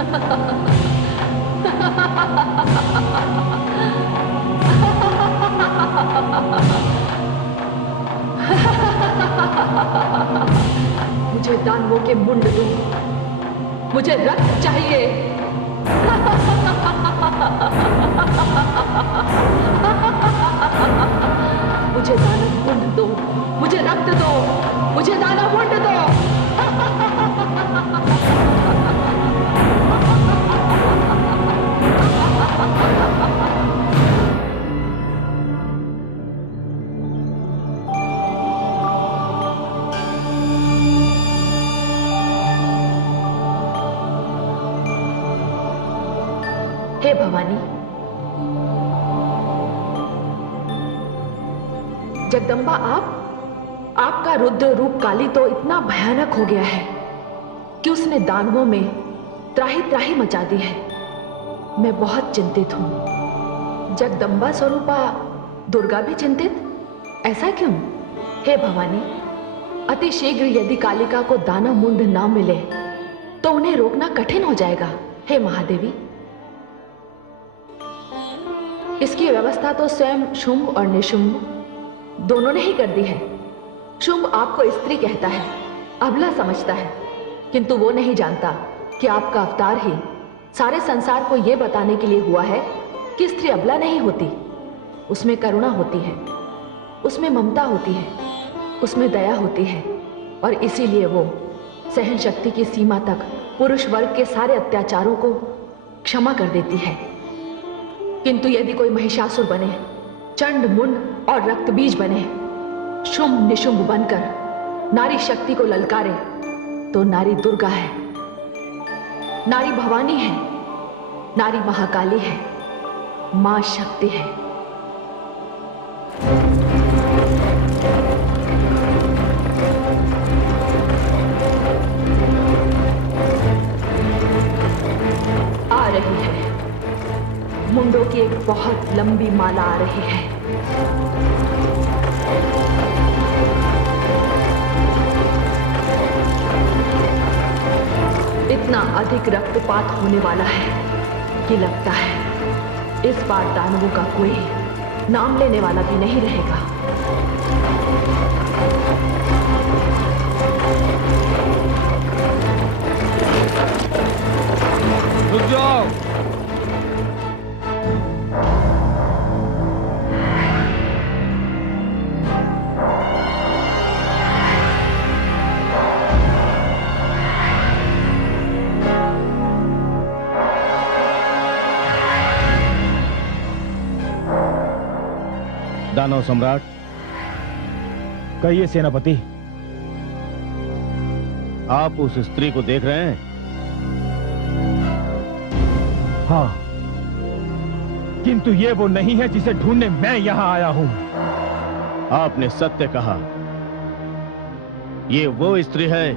मुझे दानवों के मुंड दो, मुझे रक्त चाहिए। मुझे दानव मुंड दो, मुझे रक्त दो, मुझे दानव मुंड दो। हे भवानी, जगदम्बा, आपका रुद्र रूप काली तो इतना भयानक हो गया है कि उसने दानवों में त्राही त्राही मचा दी है। मैं बहुत चिंतित हूं। जगदम्बा स्वरूपा दुर्गा भी चिंतित? ऐसा क्यों? हे भवानी, अति शीघ्र यदि कालिका को दानव मुंड न मिले तो उन्हें रोकना कठिन हो जाएगा। हे महादेवी, इसकी व्यवस्था तो स्वयं शुंभ और निशुंभ दोनों ने ही कर दी है। शुंभ आपको स्त्री कहता है, अबला समझता है, किंतु वो नहीं जानता कि आपका अवतार ही सारे संसार को यह बताने के लिए हुआ है कि स्त्री अबला नहीं होती। उसमें करुणा होती है, उसमें ममता होती है, उसमें दया होती है, और इसीलिए वो सहन शक्ति की सीमा तक पुरुष वर्ग के सारे अत्याचारों को क्षमा कर देती है। किंतु यदि कोई महिषासुर बने, चंड मुंड और रक्त बीज बने, शुंभ निशुंभ बनकर नारी शक्ति को ललकारे, तो नारी दुर्गा है, नारी भवानी है, नारी महाकाली है, मां शक्ति है। आ रही है, मुंडों की एक बहुत लंबी माला आ रही है। इतना अधिक रक्तपात होने वाला है कि लगता है इस बार दानवों का कोई नाम लेने वाला भी नहीं रहेगा। रुक जाओ। दानव सम्राट, कहिए सेनापति, आप उस स्त्री को देख रहे हैं? हाँ, किंतु ये वो नहीं है जिसे ढूंढने मैं यहां आया हूं। आपने सत्य कहा, ये वो स्त्री है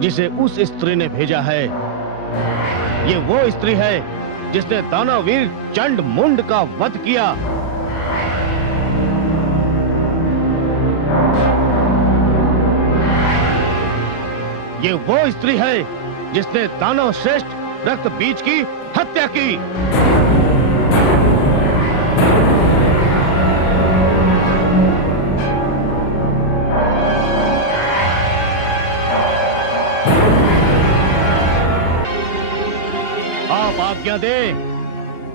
जिसे उस स्त्री ने भेजा है। ये वो स्त्री है जिसने दानववीर चंड मुंड का वध किया। ये वो स्त्री है जिसने दानव श्रेष्ठ रक्त बीज की हत्या की। आप आज्ञा दें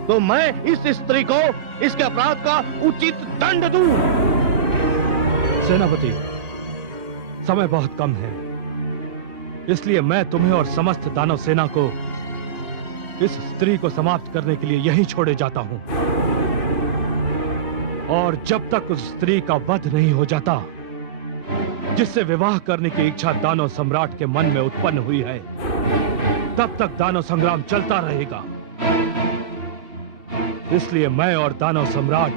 तो मैं इस स्त्री को इसके अपराध का उचित दंड दूं। सेनापति, समय बहुत कम है, इसलिए मैं तुम्हें और समस्त दानव सेना को इस स्त्री को समाप्त करने के लिए यहीं छोड़े जाता हूं। और जब तक उस स्त्री का वध नहीं हो जाता जिससे विवाह करने की इच्छा दानव सम्राट के मन में उत्पन्न हुई है, तब तक दानव संग्राम चलता रहेगा। इसलिए मैं और दानव सम्राट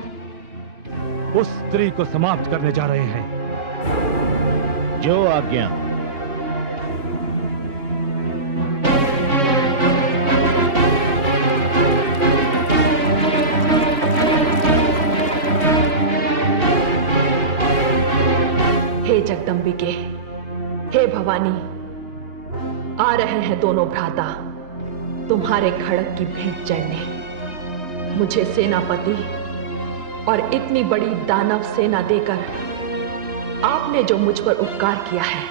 उस स्त्री को समाप्त करने जा रहे हैं। जो आज्ञा। हे जगदम्बिके, हे भवानी, आ रहे हैं दोनों भ्राता। तुम्हारे खड़क की भेंट चढ़ने, मुझे सेनापति और इतनी बड़ी दानव सेना देकर आपने जो मुझ पर उपकार किया है,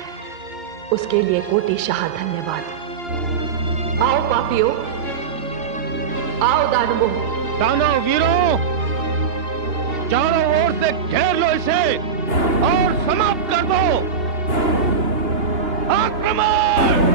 उसके लिए कोटिशाह धन्यवाद। आओ पापियों, आओ दानवों। दानव वीरों, चारों ओर से घेर लो इसे और समाप्त कर दो। आक्रमण!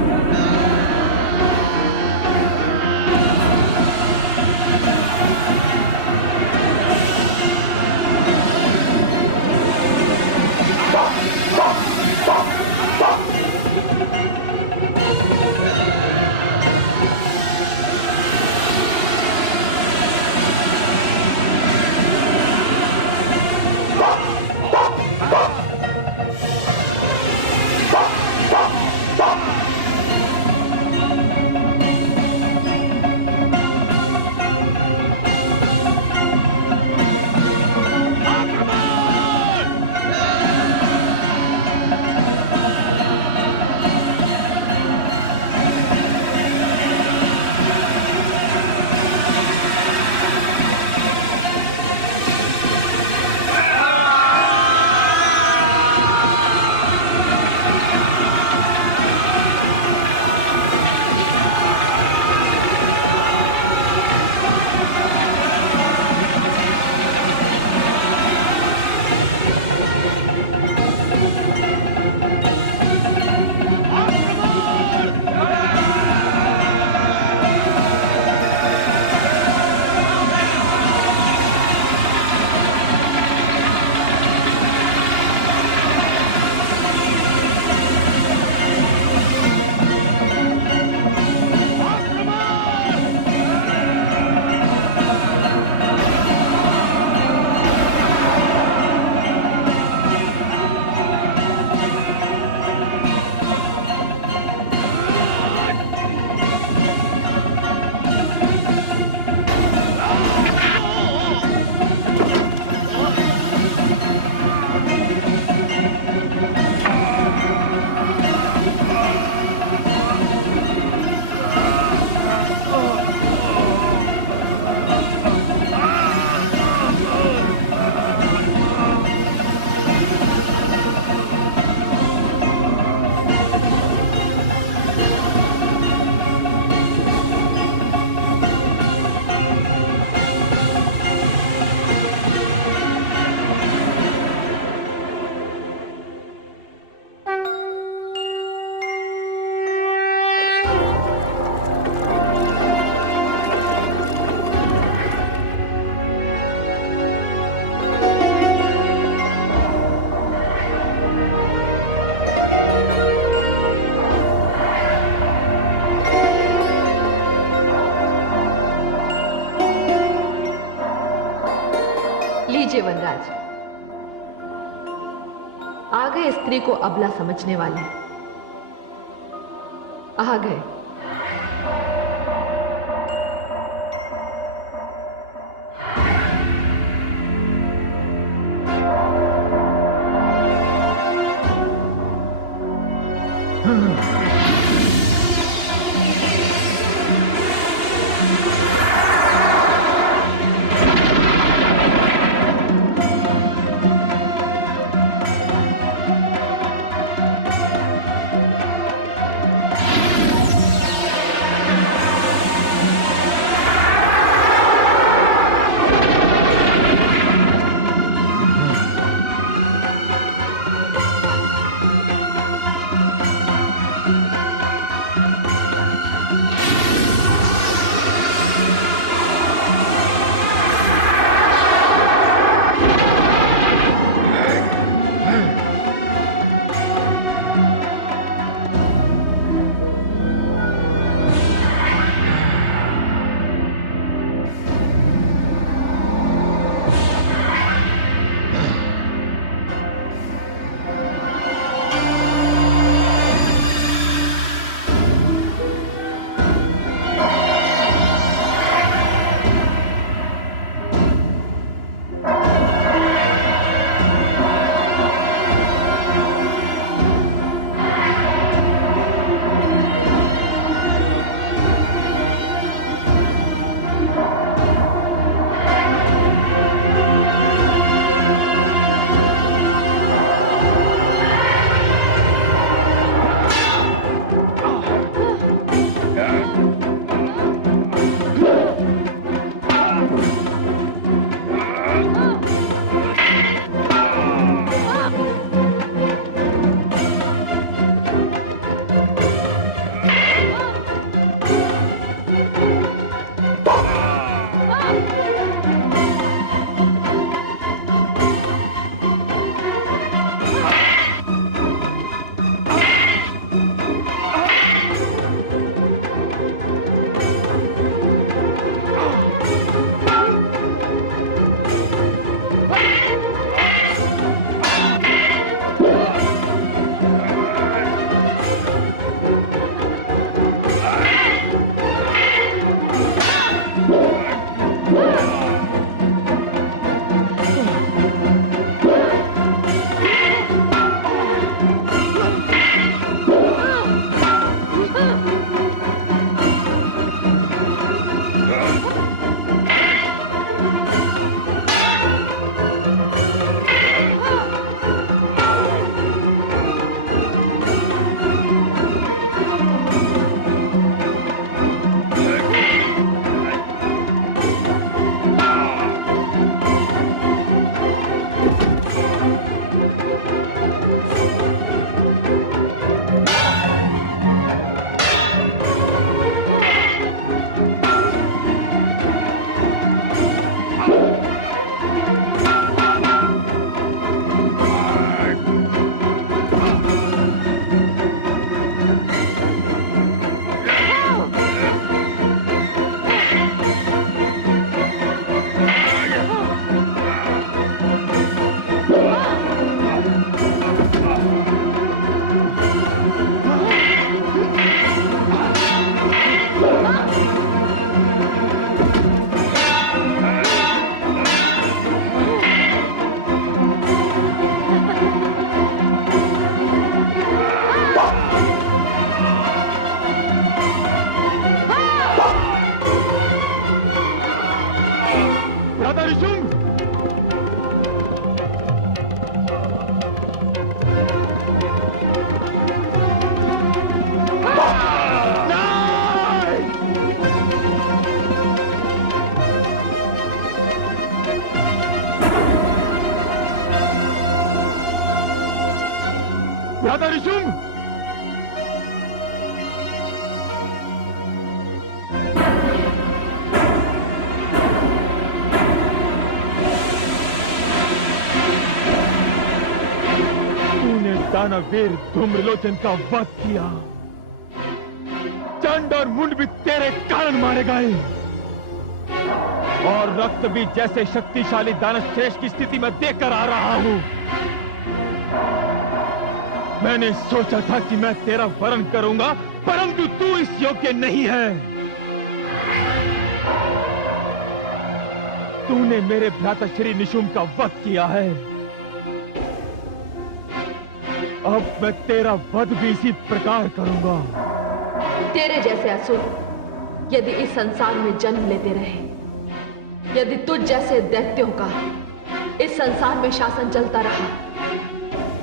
लीजिए वनराज, आ गए स्त्री को अबला समझने वाले, आ गए। दादा निशुंभ, तूने दानवीर धूम्रलोचन का वध किया। चंड और मुंड भी तेरे कारण मारे गए, और रक्त भी जैसे शक्तिशाली दानवश्रेष्ठ की स्थिति में देखकर आ रहा हूं। मैंने सोचा था कि मैं तेरा वरण करूंगा, परंतु तू इस योग्य नहीं है। तूने मेरे भ्राता श्री निशुंभ का वध किया है, अब मैं तेरा वध भी इसी प्रकार करूंगा। तेरे जैसे असुर यदि इस संसार में जन्म लेते रहे, यदि तुझ जैसे दैत्यों का इस संसार में शासन चलता रहा,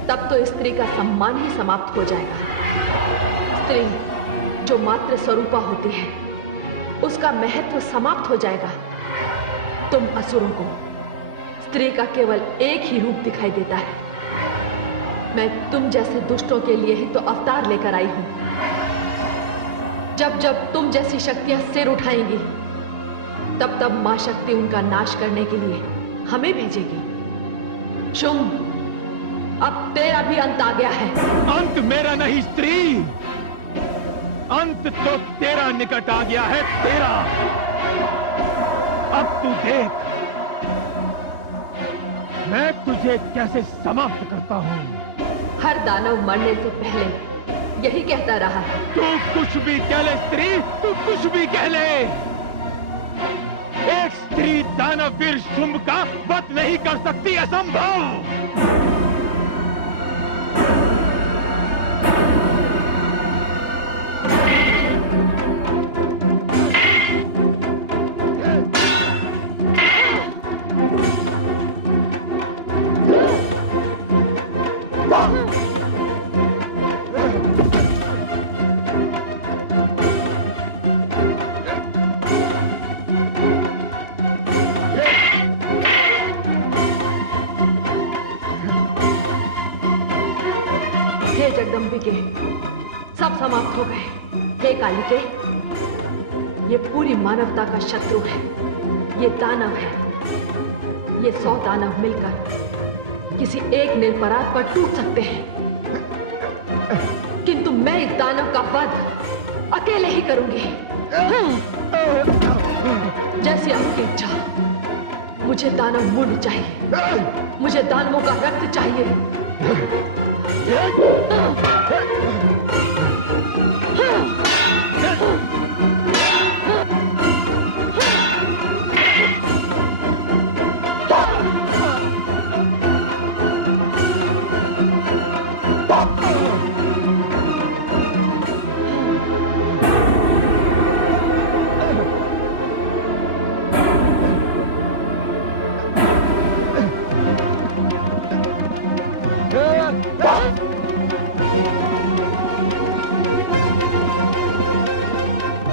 तब तो स्त्री का सम्मान ही समाप्त हो जाएगा। स्त्री जो मात्र स्वरूपा होती है, उसका महत्व समाप्त हो जाएगा। तुम असुरों को स्त्री का केवल एक ही रूप दिखाई देता है। मैं तुम जैसे दुष्टों के लिए ही तो अवतार लेकर आई हूं। जब जब तुम जैसी शक्तियां सिर उठाएंगी, तब तब मां शक्ति उनका नाश करने के लिए हमें भेजेगी। शुंभ, अब तेरा भी अंत आ गया है। अंत मेरा नहीं स्त्री, अंत तो तेरा निकट आ गया है, तेरा। अब तू देख मैं तुझे कैसे समाप्त करता हूं। हर दानव मरने से पहले यही कहता रहा है। तू कुछ भी कह ले स्त्री, तू कुछ भी कह ले, एक स्त्री दानवीर शुंभ का वध नहीं कर सकती, असंभव। हे जगदम्बिके, सब समाप्त हो गए। हे कालिके, ये पूरी मानवता का शत्रु है, ये दानव है। ये 100 दानव मिलकर किसी एक निरपराध पर टूट सकते हैं, किंतु मैं इस दानव का वध अकेले ही करूंगी। जैसी आपकी इच्छा। मुझे दानव मुंड चाहिए, मुझे दानवों का रक्त चाहिए।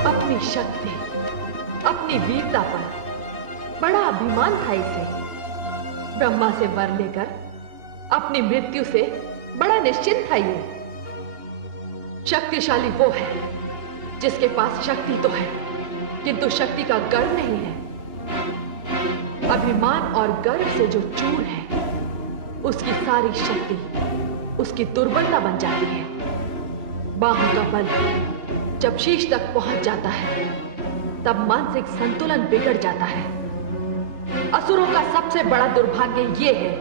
अपनी शक्ति, अपनी वीरता पर बड़ा अभिमान था इसे। ब्रह्मा से वर लेकर अपनी मृत्यु से बड़ा निश्चिंत था ये। शक्तिशाली वो है जिसके पास शक्ति तो है, किंतु शक्ति का गर्व नहीं है। अभिमान और गर्व से जो चूर है, उसकी सारी शक्ति उसकी दुर्बलता बन जाती है। बाहों का बल जब शीश तक पहुंच जाता है, तब मानसिक संतुलन बिगड़ जाता है। असुरों का सबसे बड़ा दुर्भाग्य यह है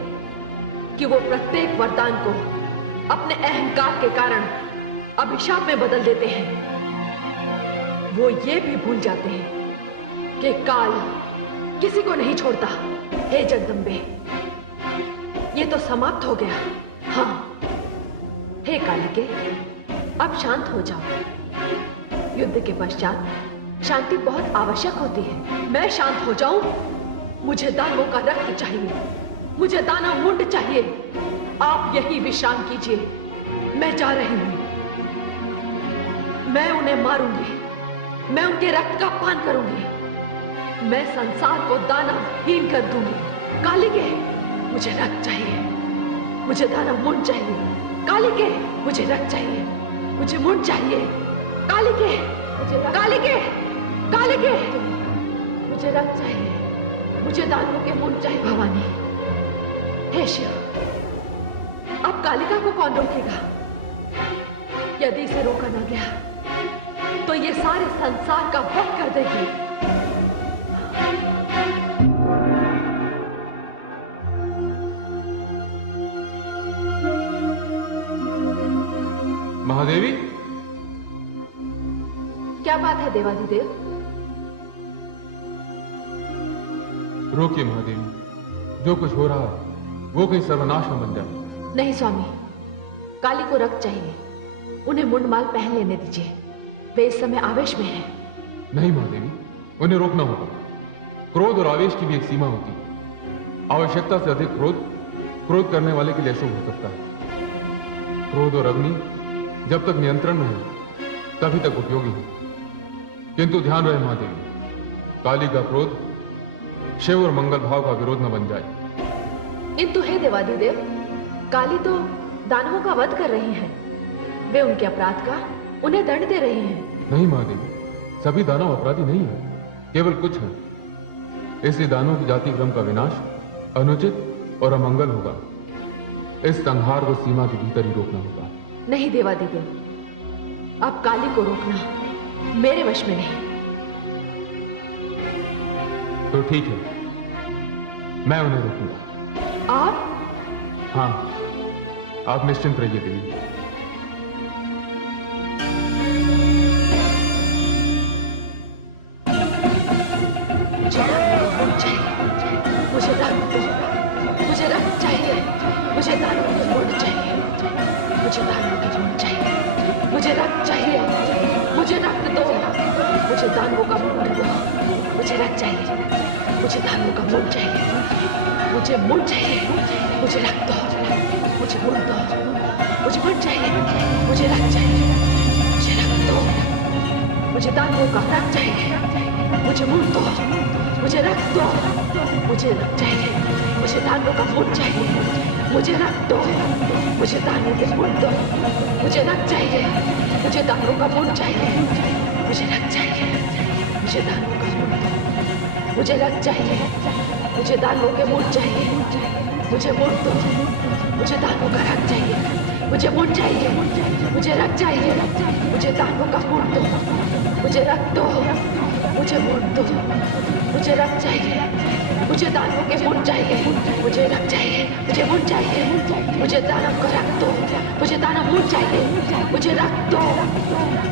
कि वो प्रत्येक वरदान को अपने अहंकार के कारण अभिशाप में बदल देते हैं। वो ये भी भूल जाते हैं कि काल किसी को नहीं छोड़ता। हे जगदम्बे, ये तो समाप्त हो गया। हाँ, हे कालिके, अब शांत हो जाओ। युद्ध के पश्चात शांति बहुत आवश्यक होती है। मैं शांत हो जाऊं? मुझे दानवों का रक्त चाहिए, मुझे दानव मुंड चाहिए। आप यही विश्राम कीजिए, मैं जा रही हूं। मैं उन्हें मारूंगी, मैं उनके रक्त का पान करूंगी, मैं संसार को दानवहीन कर दूंगी। कालिके, मुझे रक्त चाहिए, मुझे दानव मुंड चाहिए। कालिके, मुझे रक्त चाहिए, मुझे मुंड चाहिए। कालिके, कालिके, कालिके, मुझे रक्त चाहिए, मुझे दानवों के मुंड चाहिए। भवानी, हे शिव, अब कालिका को कौन रोकेगा? यदि इसे रोका ना गया तो ये सारे संसार का वध कर देगी। महादेवी, क्या बात है देवाधिदेव? रोकिए महादेवी, जो कुछ हो रहा है वो कहीं सर्वनाश न बन जाए। नहीं स्वामी, काली को रक्त चाहिए, उन्हें मुंडमाल पहन लेने दीजिए, वे इस समय आवेश में हैं। नहीं महादेवी, उन्हें रोकना होगा। क्रोध और आवेश की भी एक सीमा होती है। आवश्यकता से अधिक क्रोध करने वाले के लिए अशुभ हो सकता है। क्रोध और अग्नि जब तक नियंत्रण में है तभी तक उपयोगी है। किंतु ध्यान रहे महादेवी, काली का क्रोध शिव और मंगल भाव का विरोध न बन जाए। किंतु हे देवाधिदेव, काली तो दानवों का वध कर रही हैं, वे उनके अपराध का उन्हें दंड दे रही हैं। नहीं महादेवी, सभी दानव अपराधी नहीं है, केवल कुछ हैं। इससे दानवों की जाति क्रम का विनाश अनुचित और अमंगल होगा। इस संहार को सीमा के भीतर ही रोकना होगा। नहीं देवाधिदेव, अब काली को रोकना मेरे वश में नहीं। तो ठीक है, मैं उन्हें रोकूंगा। आप? हाँ, आप निश्चिंत रहिए देवी। मुझे रक्त चाहिए, मुझे दानवों के मुंड चाहिए, मुझे दानवों के मुंड चाहिए, मुझे रक्त चाहिए, मुझे रक्त दो, मुझे दानवों का मुंड दो, मुझे रक्त चाहिए, मुझे दानवों का मुंड चाहिए, मुझे मुंड चाहिए, मुझे रक्त दो, मुझे मुंड दो, मुझे मुंड चाहिए, मुझे रक्त चाहिए, मुझे रक्त दो, मुझे दानवों का रक्त चाहिए, मुझे मुंड दो, मुझे रक्त दो, मुझे रक्त चाहिए, मुझे दानवों का मुंड चाहिए, मुझे रक्त दो, मुझे दानवों के मुंड दो, मुझे रक्त चाहिए, मुझे दानवों का मुंड चाहिए, मुझे रक्त चाहिए, मुझे दानवों का मुंड दो, मुझे रक्त चाहिए, मुझे दानवों के मुंड चाहिए, मुझे मुंड दो, मुझे दानवों का रक्त चाहिए, मुझे मुंड चाहिए, मुझे रक्त चाहिए, मुझे दानवों का मुंड दो, मुझे रक्त दो, मुझे मुंड दो, मुझे रक्त चाहिए, मुझे दानवों के मुंड चाहिए, मुझे रक्त चाहिए, मुझे मुंड चाहिए, मुझे दानव का रक्त दो, मुझे दानव मुंड चाहिए, मुझे रक्त दो,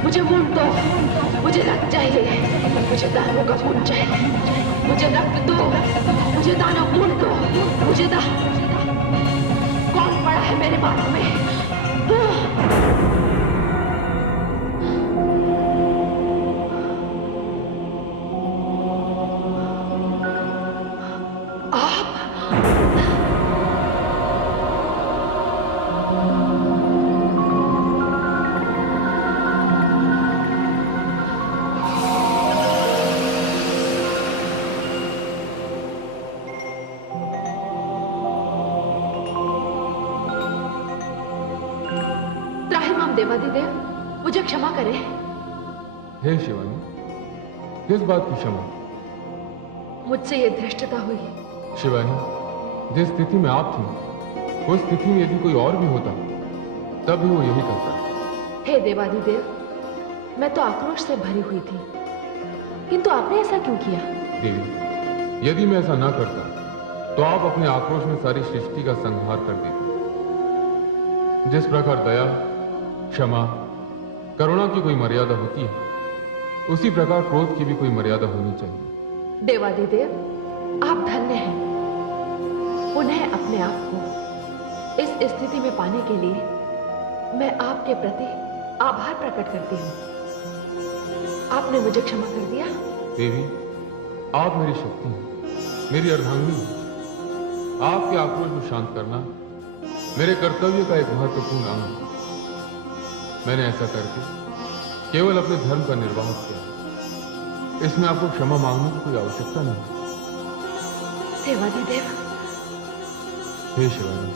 मुझे मुंड दो, मुझे रक्त चाहिए, मुझे दानवों का मुंड चाहिए, मुझे रक्त दो, मुझे दानव मुंड दो, मुझे कौन पड़ा है मेरे मार्ग में? देवाधिदेव, मुझे क्षमा करें। हे शिवानी, किस बात की क्षमा? मुझसे ये धृष्टता हुई। शिवानी, जिस स्थिति में आप थी उस स्थिति में यदि कोई और भी होता तब भी वो यही करता। हे देवाधिदेव, मैं तो आक्रोश से भरी हुई थी, किंतु आपने ऐसा क्यों किया? देवी, यदि मैं ऐसा ना करता तो आप अपने आक्रोश में सारी सृष्टि का संहार कर देते। जिस प्रकार दया, क्षमा, करुणा की कोई मर्यादा होती है, उसी प्रकार क्रोध की भी कोई मर्यादा होनी चाहिए। देवाधिदेव, आप धन्य हैं। उन्हें अपने आप को इस स्थिति में पाने के लिए मैं आपके प्रति आभार प्रकट करती हूँ। आपने मुझे क्षमा कर दिया। देवी, आप मेरी शक्ति हैं, मेरी अर्धांगिनी हैं। आपके आक्रोश को शांत करना मेरे कर्तव्य का एक महत्वपूर्ण अंग है। मैंने ऐसा करके केवल अपने धर्म का निर्वाह किया। इसमें आपको क्षमा मांगने की कोई आवश्यकता नहीं। देवाधिदेव। हे शिवानी,